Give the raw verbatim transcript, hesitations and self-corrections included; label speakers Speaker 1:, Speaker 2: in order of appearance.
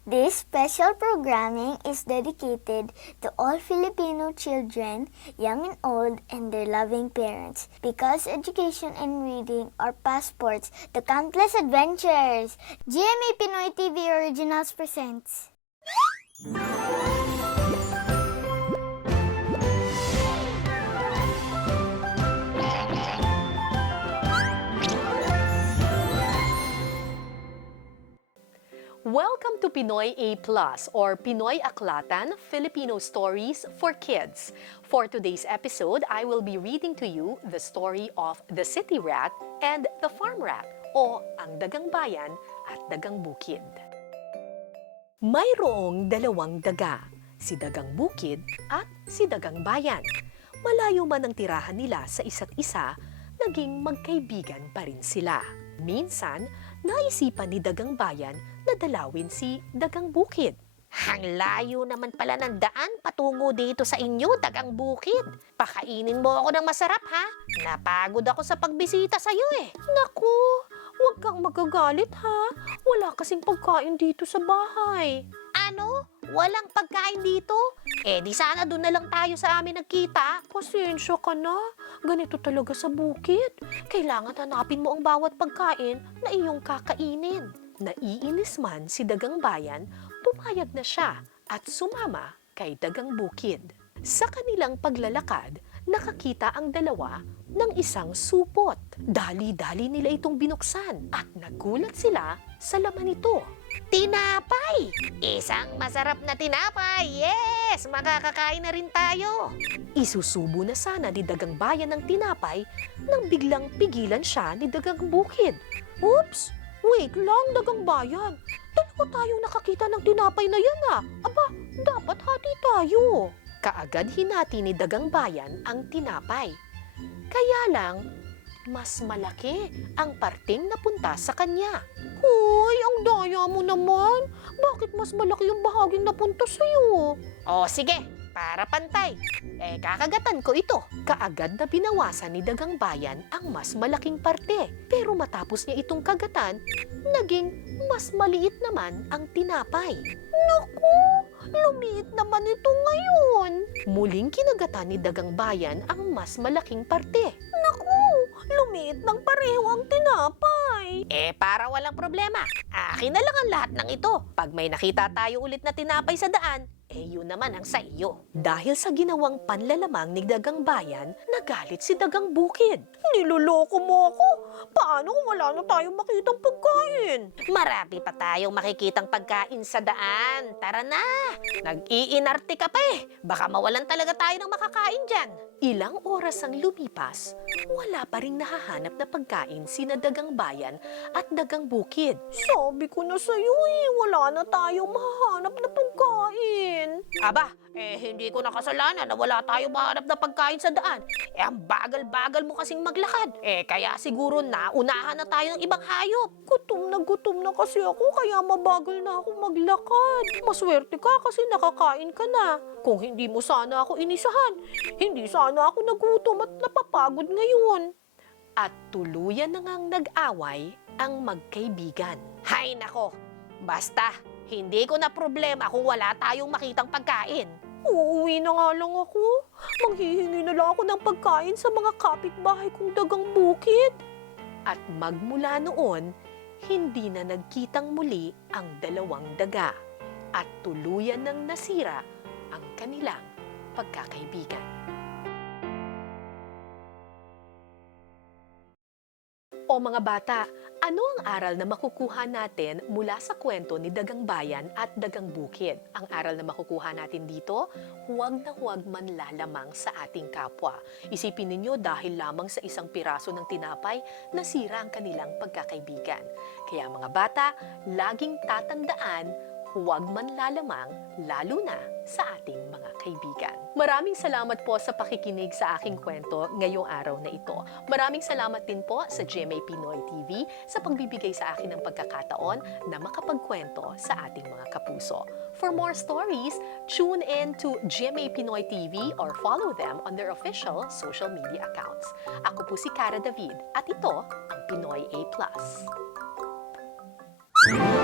Speaker 1: This special programming is dedicated to all Filipino children, young and old, and their loving parents, because education and reading are passports to countless adventures. G M A Pinoy T V Originals presents.
Speaker 2: Welcome to Pinoy A plus or Pinoy Aklatan, Filipino Stories for Kids. For today's episode, I will be reading to you the story of the city rat and the farm rat o ang dagang bayan at dagang bukid. Mayroong dalawang daga, si dagang bukid at si dagang bayan. Malayo man ang tirahan nila sa isa't isa, naging magkaibigan pa rin sila. Minsan, naisipan ni dagang bayan na dalawin si dagang bukid.
Speaker 3: Ang layo naman pala ng daan patungo dito sa inyo, dagang bukid. Pakainin mo ako ng masarap, ha? Napagod ako sa pagbisita sa'yo, eh.
Speaker 2: Naku, huwag kang magagalit ha. Wala kasing pagkain dito sa bahay.
Speaker 3: Ano? Walang pagkain dito? Eh, di sana doon na lang tayo sa amin nagkita.
Speaker 2: Pasensya ka na. Ganito talaga sa bukid. Kailangan hanapin mo ang bawat pagkain na iyong kakainin. Naiinis man si dagang bayan, pumayag na siya at sumama kay dagang bukid. Sa kanilang paglalakad, nakakita ang dalawa ng isang supot. Dali-dali nila itong binuksan at nagulat sila sa laman nito.
Speaker 3: Tinapay! Isang masarap na tinapay! Yes! Makakakain na rin tayo!
Speaker 2: Isusubo na sana ni dagang bayan ng tinapay nang biglang pigilan siya ni dagang bukid. Oops! Wait lang, dagang bayan. Dalawa tayong nakakita ng tinapay na yan ah. Aba, dapat hati tayo. Kaagad hinati ni dagang bayan ang tinapay. Kaya lang, mas malaki ang parting napunta sa kanya. Hoy, ang daya mo naman. Bakit mas malaki yung bahaging napunta sa'yo?
Speaker 3: O sige, para pantay. Eh, kakagatan ko ito.
Speaker 2: Kaagad na binawasan ni dagang bayan ang mas malaking parte. Pero matapos niya itong kagatan, naging mas maliit naman ang tinapay.
Speaker 3: Naku, lumiit naman ito ngayon.
Speaker 2: Muling kinagatan ni dagang bayan ang mas malaking parte.
Speaker 3: Naku, lumiit ng pareho ang tinapay. Eh, para walang problema. Akin na lang ang lahat ng ito. Pag may nakita tayo ulit na tinapay sa daan, eh yun naman ang sa iyo.
Speaker 2: Dahil sa ginawang panlalamang ni dagang bayan, nagalit si dagang bukid.
Speaker 3: Niloloko mo ako? Paano kung wala na tayong makitang pagkain? Marami pa tayong makikitang pagkain sa daan. Tara na! Nag-iinarte ka pa eh. Baka mawalan talaga tayo ng makakain dyan.
Speaker 2: Ilang oras ang lumipas, wala pa ring nahahanap na pagkain sina dagang bayan at dagang bukid.
Speaker 3: Sabi ko na sa'yo eh, wala na tayong mahahanap na pagkain. Aba, eh hindi ko nakasalanan na wala tayong mahanap na pagkain sa daan. Eh ang bagal-bagal mo kasing maglakad. Eh kaya siguro naunahan na tayo ng ibang hayop.
Speaker 2: Gutom na gutom na kasi ako kaya mabagal na ako maglakad. Maswerte ka kasi nakakain ka na. Kung hindi mo sana ako inisahan, hindi sana ako nagutom at napapagod ngayon. At tuluyan na ngang nag-away ang magkaibigan.
Speaker 3: Hay nako, basta hindi ko na problema kung wala tayong makitang pagkain.
Speaker 2: Uuwi na nga lang ako. Manghihingi na lang ako ng pagkain sa mga kapitbahay kong dagang bukid. At magmula noon, hindi na nagkitang muli ang dalawang daga. At tuluyan ng nasira ang kanilang pagkakaibigan. O mga bata, ano ang aral na makukuha natin mula sa kwento ni dagang bayan at dagang bukid? Ang aral na makukuha natin dito, huwag na huwag manlalamang sa ating kapwa. Isipin ninyo dahil lamang sa isang piraso ng tinapay, nasira ang kanilang pagkakaibigan. Kaya mga bata, laging tatandaan, huwag manlalamang, lalo na sa ating mga kaibigan. Maraming salamat po sa pakikinig sa aking kwento ngayong araw na ito. Maraming salamat din po sa G M A Pinoy T V sa pagbibigay sa akin ng pagkakataon na makapagkwento sa ating mga kapuso. For more stories, tune in to G M A Pinoy T V or follow them on their official social media accounts. Ako po si Cara David at ito ang Pinoy A plus.